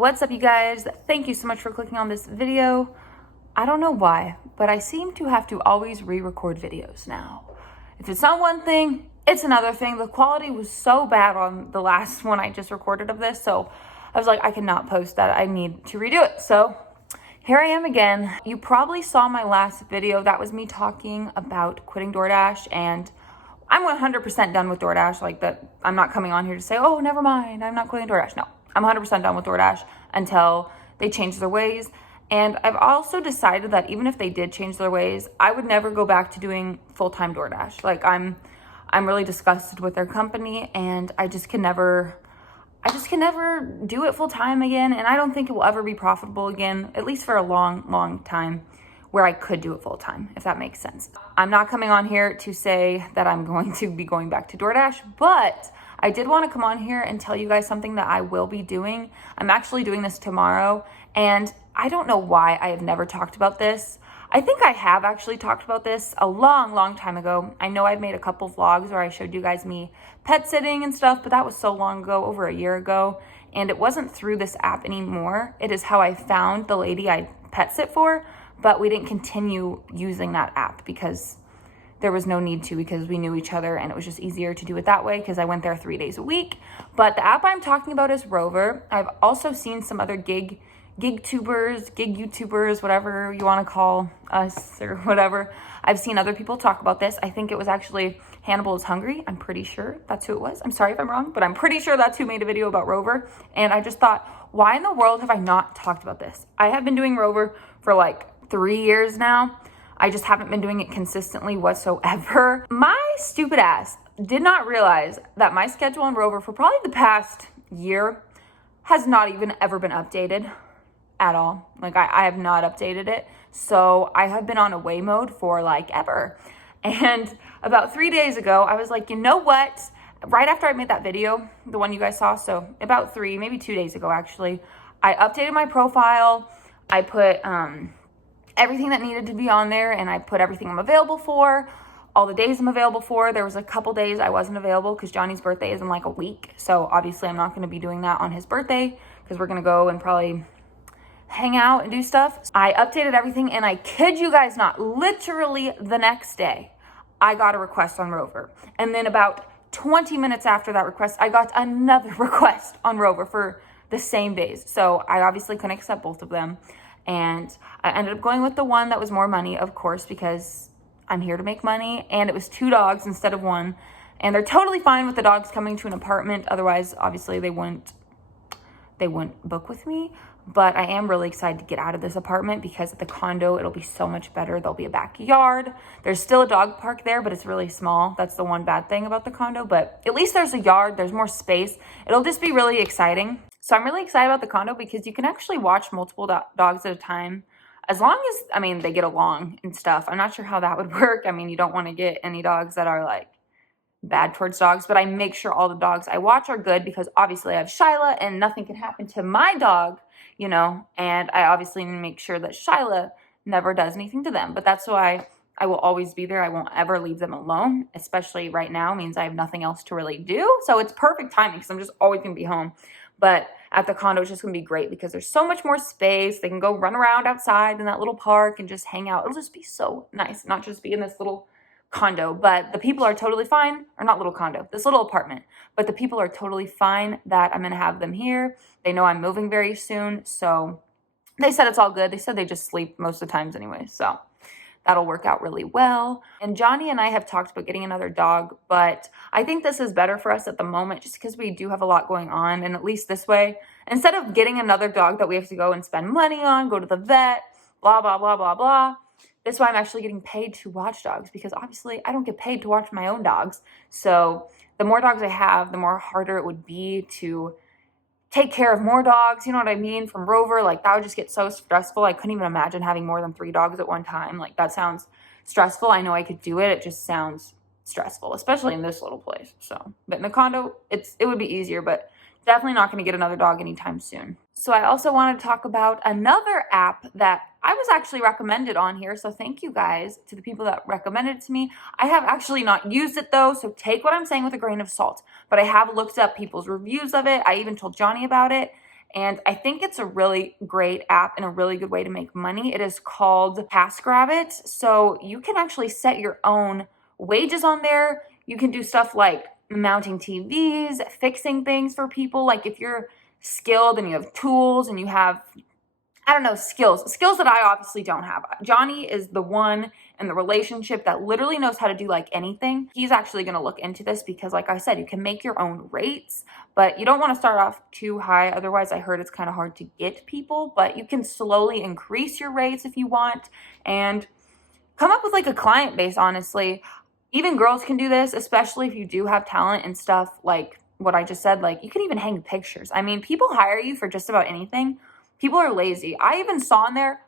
What's up, you guys? Thank you so much for clicking on this video. I don't know why, but I seem to have to always re-record videos now. If it's not one thing, it's another thing. The quality was so bad on the last one I just recorded of this, so I was like, I cannot post that. I need to redo it. So here I am again. You probably saw my last video. That was me talking about quitting DoorDash, and I'm 100% done with DoorDash. Like that, I'm not coming on here to say, oh, never mind, I'm not quitting DoorDash. No, I'm 100% done with DoorDash until they change their ways. And I've also decided that even if they did change their ways, I would never go back to doing full-time DoorDash. Like I'm really disgusted with their company, and I just can never do it full-time again. And I don't think it will ever be profitable again, at least for a long time, where I could do it full-time, if that makes sense. I'm not coming on here to say that I'm going to be going back to DoorDash, but I did want to come on here and tell you guys something that I will be doing. I'm actually doing this tomorrow, and I don't know why I have never talked about this. I think I have actually talked about this a long time ago. I know I've made a couple vlogs where I showed you guys me pet sitting and stuff, but that was so long ago, over a year ago, and it wasn't through this app anymore. It is how I found the lady I pet sit for, but we didn't continue using that app because there was no need to, because we knew each other and it was just easier to do it that way because I went there 3 days a week. But the app I'm talking about is Rover. I've also seen some other gig YouTubers, whatever you want to call us or whatever. I've seen other people talk about this. I think it was actually 𝕋𝕆₂ is Hungry. I'm pretty sure that's who it was. I'm sorry if I'm wrong, but I'm pretty sure that's who made a video about Rover. And I just thought, why in the world have I not talked about this? I have been doing Rover for like 3 years now. I just haven't been doing it consistently whatsoever. My stupid ass did not realize that my schedule on Rover for probably the past year has not even ever been updated at all. Like I have not updated it. So I have been on away mode for like ever. And about 3 days ago, I was like, you know what? Right after I made that video, the one you guys saw, so about maybe 2 days ago actually, I updated my profile. I put everything that needed to be on there, and I put everything I'm available for, all the days I'm available for. There was a couple days I wasn't available because Johnny's birthday is in like a week. So obviously I'm not going to be doing that on his birthday because we're going to go and probably hang out and do stuff. I updated everything, and I kid you guys not, literally the next day, I got a request on Rover. And then about 20 minutes after that request, I got another request on Rover for the same days. So I obviously couldn't accept both of them. And I ended up going with the one that was more money, of course, because I'm here to make money. And it was 2 dogs instead of 1. And they're totally fine with the dogs coming to an apartment. Otherwise, obviously, they wouldn't book with me. But I am really excited to get out of this apartment because at the condo, it'll be so much better. There'll be a backyard. There's still a dog park there, but it's really small. That's the one bad thing about the condo. But at least there's a yard. There's more space. It'll just be really exciting. So I'm really excited about the condo because you can actually watch multiple dogs at a time, as long as, I mean, they get along and stuff. I'm not sure how that would work. I mean, you don't want to get any dogs that are like bad towards dogs, but I make sure all the dogs I watch are good because obviously I have Shyla and nothing can happen to my dog, you know, and I obviously need to make sure that Shyla never does anything to them. But that's why I will always be there. I won't ever leave them alone, especially right now means I have nothing else to really do. So it's perfect timing because I'm just always going to be home. But at the condo, it's just going to be great because there's so much more space. They can go run around outside in that little park and just hang out. It'll just be so nice, not just be in this little condo. But the people are totally fine, or not little condo, this little apartment. But the people are totally fine that I'm going to have them here. They know I'm moving very soon. So they said it's all good. They said they just sleep most of the times anyway. So that'll work out really well. And Johnny and I have talked about getting another dog, but I think this is better for us at the moment just because we do have a lot going on. And at least this way, instead of getting another dog that we have to go and spend money on, go to the vet, blah, blah, blah, blah, blah. This is why I'm actually getting paid to watch dogs because obviously I don't get paid to watch my own dogs. So the more dogs I have, the more harder it would be to take care of more dogs, you know what I mean, from Rover. Like that would just get so stressful. I couldn't even imagine having more than 3 dogs at one time. Like that sounds stressful. I know I could do it. It just sounds stressful, especially in this little place. So, but in the condo, it would be easier, but definitely not going to get another dog anytime soon. So I also wanted to talk about another app that I was actually recommended on here. So thank you guys to the people that recommended it to me. I have actually not used it though. So take what I'm saying with a grain of salt, but I have looked up people's reviews of it. I even told Johnny about it. And I think it's a really great app and a really good way to make money. It is called TaskRabbit. So you can actually set your own wages on there. You can do stuff like mounting TVs, fixing things for people. Like if you're skilled and you have tools and you have, I don't know, skills that I obviously don't have. Johnny is the one in the relationship that literally knows how to do like anything. He's actually going to look into this because, like I said, you can make your own rates, but you don't want to start off too high. Otherwise, I heard it's kind of hard to get people, but you can slowly increase your rates if you want and come up with like a client base, honestly. Even girls can do this, especially if you do have talent and stuff like what I just said. Like you can even hang pictures. I mean, people hire you for just about anything. People are lazy. I even saw in there,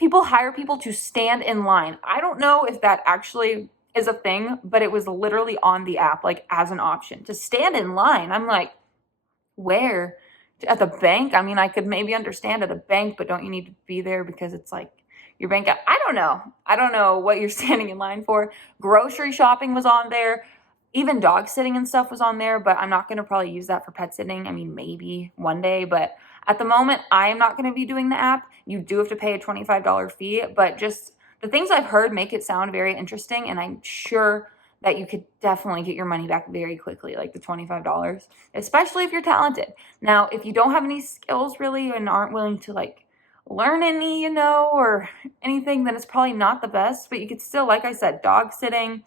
people hire people to stand in line. I don't know if that actually is a thing, but it was literally on the app, like as an option to stand in line. I'm like, where? At the bank? I mean, I could maybe understand at a bank, but don't you need to be there because it's like your bank? I don't know. I don't know what you're standing in line for. Grocery shopping was on there. Even dog sitting and stuff was on there, but I'm not going to probably use that for pet sitting. I mean, maybe one day, but at the moment, I am not going to be doing the app. You do have to pay a $25 fee, but just the things I've heard make it sound very interesting, and I'm sure that you could definitely get your money back very quickly, like the $25, especially if you're talented. Now, if you don't have any skills really and aren't willing to like learn any, or anything, then it's probably not the best, but you could still, like I said, dog sitting,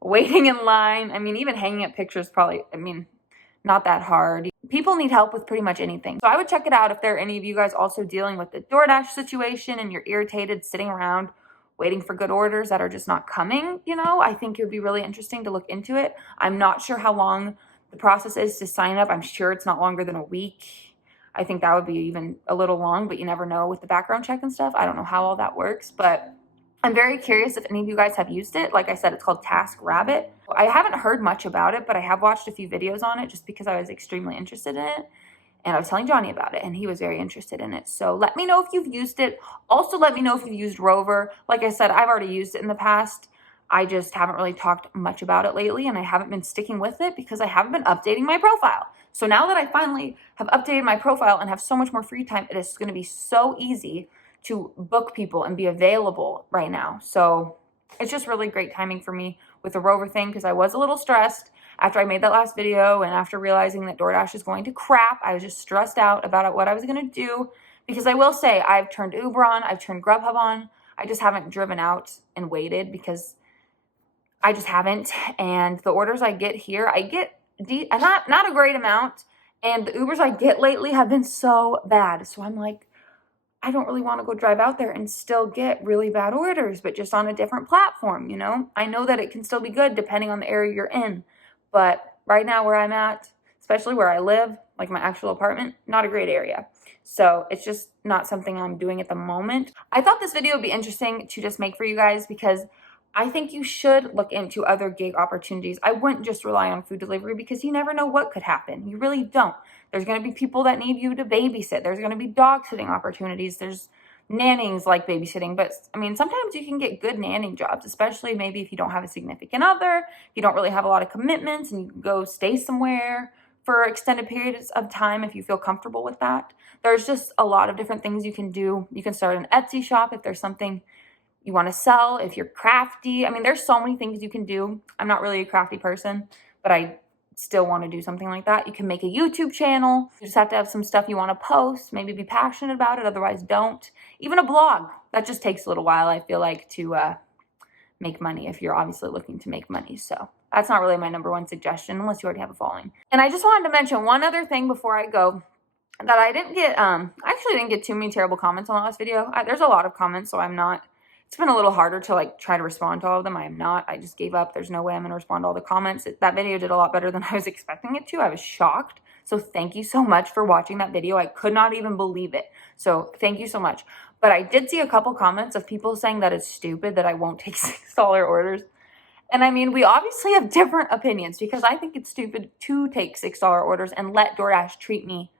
waiting in line. I mean, even hanging up pictures probably, not that hard. People need help with pretty much anything. So I would check it out if there are any of you guys also dealing with the DoorDash situation and you're irritated sitting around waiting for good orders that are just not coming. I think it would be really interesting to look into it. I'm not sure how long the process is to sign up. I'm sure it's not longer than a week. I think that would be even a little long, but you never know with the background check and stuff. I don't know how all that works, but I'm very curious if any of you guys have used it. Like I said, it's called TaskRabbit. I haven't heard much about it, but I have watched a few videos on it just because I was extremely interested in it. And I was telling Johnny about it, and he was very interested in it. So let me know if you've used it. Also, let me know if you've used Rover. Like I said, I've already used it in the past. I just haven't really talked much about it lately, and I haven't been sticking with it because I haven't been updating my profile. So now that I finally have updated my profile and have so much more free time, it is going to be so easy to book people and be available right now. So it's just really great timing for me with the Rover thing because I was a little stressed after I made that last video and after realizing that DoorDash is going to crap. I was just stressed out about what I was going to do because I will say I've turned Uber on, I've turned Grubhub on. I just haven't driven out and waited because I just haven't. And the orders I get here, I get not a great amount. And the Ubers I get lately have been so bad. So I'm like, I don't really want to go drive out there and still get really bad orders, but just on a different platform, I know that it can still be good depending on the area you're in. But right now where I'm at, especially where I live, like my actual apartment, not a great area. So it's just not something I'm doing at the moment. I thought this video would be interesting to just make for you guys because I think you should look into other gig opportunities. I wouldn't just rely on food delivery because you never know what could happen. You really don't. There's going to be people that need you to babysit. There's going to be dog sitting opportunities. There's nannings like babysitting. But sometimes you can get good nanning jobs, especially maybe if you don't have a significant other, if you don't really have a lot of commitments and you can go stay somewhere for extended periods of time if you feel comfortable with that. There's just a lot of different things you can do. You can start an Etsy shop if there's something you want to sell, if you're crafty. There's so many things you can do. I'm not really a crafty person, but I still want to do something like that. You can make a YouTube channel. You just have to have some stuff you want to post, maybe be passionate about it, otherwise don't. Even a blog. That just takes a little while, I feel like, to make money if you're obviously looking to make money. So that's not really my number one suggestion unless you already have a following. And I just wanted to mention one other thing before I go that I didn't get, I actually didn't get too many terrible comments on the last video. There's a lot of comments, so it's been a little harder to try to respond to all of them. I just gave up. There's no way I'm going to respond to all the comments. That video did a lot better than I was expecting it to. I was shocked. So thank you so much for watching that video. I could not even believe it. So thank you so much. But I did see a couple comments of people saying that it's stupid that I won't take $6 orders. And we obviously have different opinions because I think it's stupid to take $6 orders and let DoorDash treat me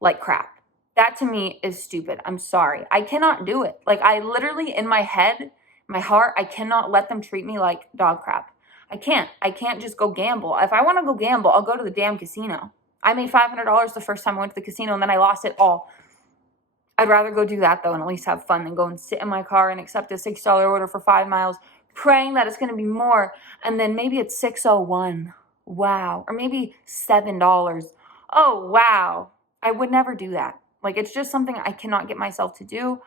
like crap. That to me is stupid. I'm sorry. I cannot do it. I literally, in my head, my heart, I cannot let them treat me like dog crap. I can't just go gamble. If I want to go gamble, I'll go to the damn casino. I made $500 the first time I went to the casino, and then I lost it all. I'd rather go do that, though, and at least have fun than go and sit in my car and accept a $6 order for 5 miles, praying that it's going to be more, and then maybe it's $6.01. Wow. Or maybe $7. Oh, wow. I would never do that. Like, it's just something I cannot get myself to do.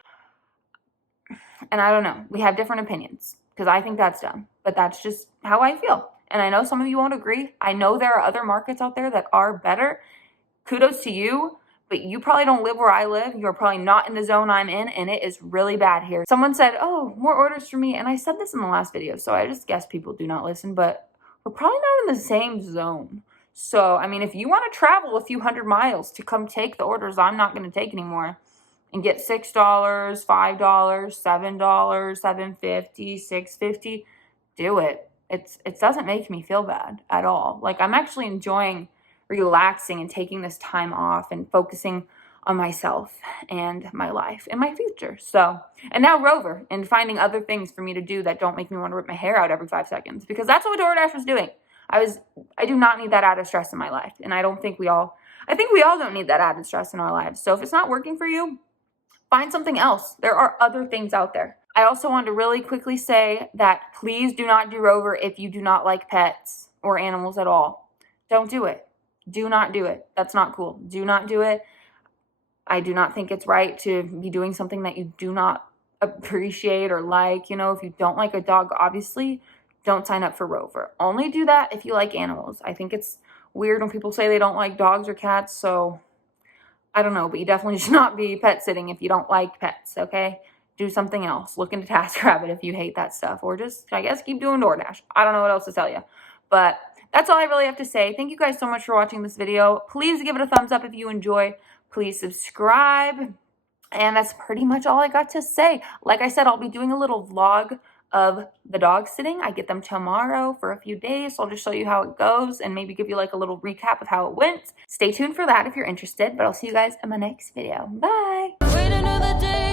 And I don't know. We have different opinions because I think that's dumb. But that's just how I feel. And I know some of you won't agree. I know there are other markets out there that are better. Kudos to you. But you probably don't live where I live. You're probably not in the zone I'm in. And it is really bad here. Someone said, oh, more orders for me. And I said this in the last video. So I just guess people do not listen. But we're probably not in the same zone. So, I mean, if you want to travel a few hundred miles to come take the orders I'm not going to take anymore and get $6, $5, $7, $7.50, $6.50, do it. It doesn't make me feel bad at all. Like, I'm actually enjoying relaxing and taking this time off and focusing on myself and my life and my future. So, and now Rover and finding other things for me to do that don't make me want to rip my hair out every 5 seconds, because that's what DoorDash was doing. I do not need that added stress in my life. And I think we all don't need that added stress in our lives. So if it's not working for you, find something else. There are other things out there. I also wanted to really quickly say that please do not do Rover if you do not like pets or animals at all. Don't do it. Do not do it. That's not cool. Do not do it. I do not think it's right to be doing something that you do not appreciate or like. You know, if you don't like a dog, obviously, don't sign up for Rover. Only do that if you like animals. I think it's weird when people say they don't like dogs or cats, so I don't know, but you definitely should not be pet sitting if you don't like pets, okay? Do something else. Look into TaskRabbit if you hate that stuff, or just, I guess, keep doing DoorDash. I don't know what else to tell you, but that's all I really have to say. Thank you guys so much for watching this video. Please give it a thumbs up if you enjoy. Please subscribe, and that's pretty much all I got to say. Like I said, I'll be doing a little vlog of the dog sitting. I get them tomorrow for a few days, so I'll just show you how it goes and maybe give you like a little recap of how it went. Stay tuned for that if you're interested, but I'll see you guys in my next video. Bye!